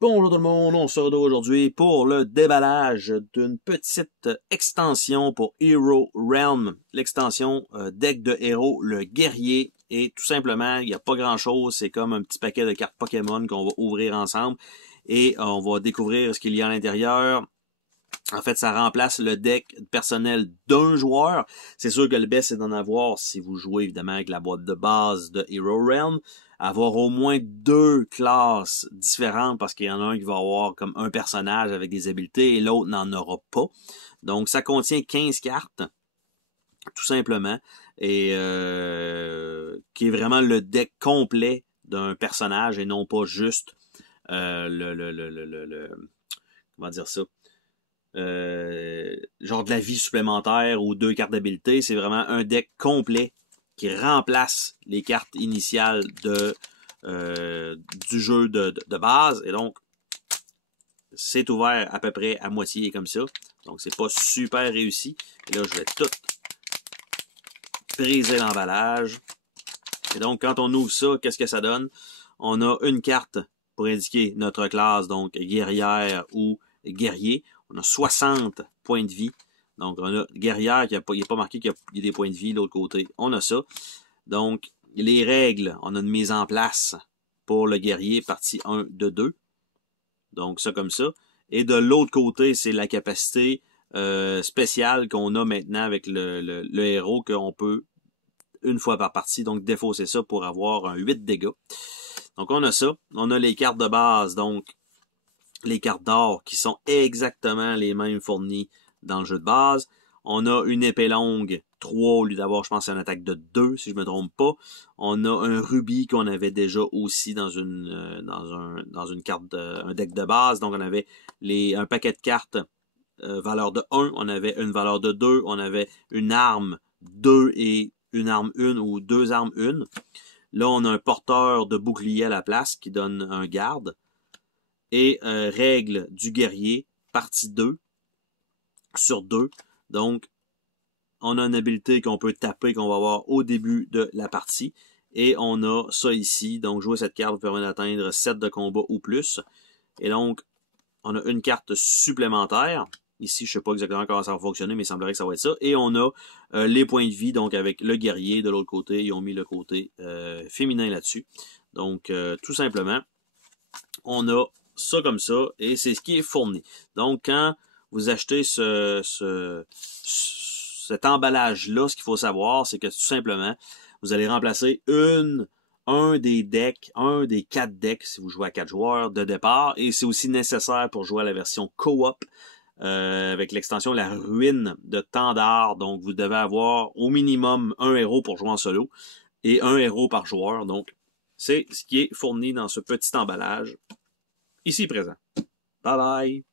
Bonjour tout le monde, on se retrouve aujourd'hui pour le déballage d'une petite extension pour Hero Realm, l'extension deck de héros, le guerrier, et tout simplement, il n'y a pas grand chose, c'est comme un petit paquet de cartes Pokémon qu'on va ouvrir ensemble, et on va découvrir ce qu'il y a à l'intérieur. En fait, ça remplace le deck personnel d'un joueur. C'est sûr que le best, c'est d'en avoir, si vous jouez évidemment avec la boîte de base de Hero Realm, avoir au moins deux classes différentes, parce qu'il y en a un qui va avoir comme un personnage avec des habiletés et l'autre n'en aura pas. Donc, ça contient 15 cartes, tout simplement, et qui est vraiment le deck complet d'un personnage et non pas juste comment dire ça? Genre de la vie supplémentaire ou deux cartes d'habileté. C'est vraiment un deck complet qui remplace les cartes initiales du jeu de base. Et donc, c'est ouvert à peu près à moitié comme ça. Donc, c'est pas super réussi. Et là, je vais tout briser l'emballage. Et donc, quand on ouvre ça, qu'est-ce que ça donne? On a une carte pour indiquer notre classe, donc guerrière ou guerrier. On a 60 points de vie. Donc, on a guerrière, il n'est pas marqué qu'il y a des points de vie de l'autre côté. On a ça. Donc, les règles, on a une mise en place pour le guerrier, partie 1 de 2. Donc, ça comme ça. Et de l'autre côté, c'est la capacité spéciale qu'on a maintenant avec le héros, qu'on peut, une fois par partie, donc défausser ça pour avoir un 8 dégâts. Donc, on a ça. On a les cartes de base, donc les cartes d'or qui sont exactement les mêmes fournies dans le jeu de base. On a une épée longue, 3 au lieu d'avoir, je pense, une attaque de 2, si je me trompe pas. On a un rubis qu'on avait déjà aussi dans une carte, un deck de base. Donc, on avait un paquet de cartes valeur de 1. On avait une valeur de 2. On avait une arme 2 et une arme 1 ou deux armes 1. Là, on a un porteur de bouclier à la place qui donne un garde. Et règle du guerrier, partie 2 sur 2. Donc, on a une habilité qu'on peut taper, qu'on va avoir au début de la partie. Et on a ça ici. Donc, jouer cette carte vous permet d'atteindre 7 de combat ou plus. Et donc, on a une carte supplémentaire. Ici, je ne sais pas exactement comment ça va fonctionner, mais il semblerait que ça va être ça. Et on a les points de vie, donc avec le guerrier de l'autre côté. Ils ont mis le côté féminin là-dessus. Donc, tout simplement, on a ça comme ça, et c'est ce qui est fourni. Donc, quand vous achetez cet emballage-là, ce qu'il faut savoir, c'est que tout simplement, vous allez remplacer un des 4 decks, si vous jouez à 4 joueurs de départ, et c'est aussi nécessaire pour jouer à la version co-op, avec l'extension La Ruine de Tandar. Donc, vous devez avoir au minimum un héros pour jouer en solo, et un héros par joueur. Donc, c'est ce qui est fourni dans ce petit emballage ici présent. Bye bye!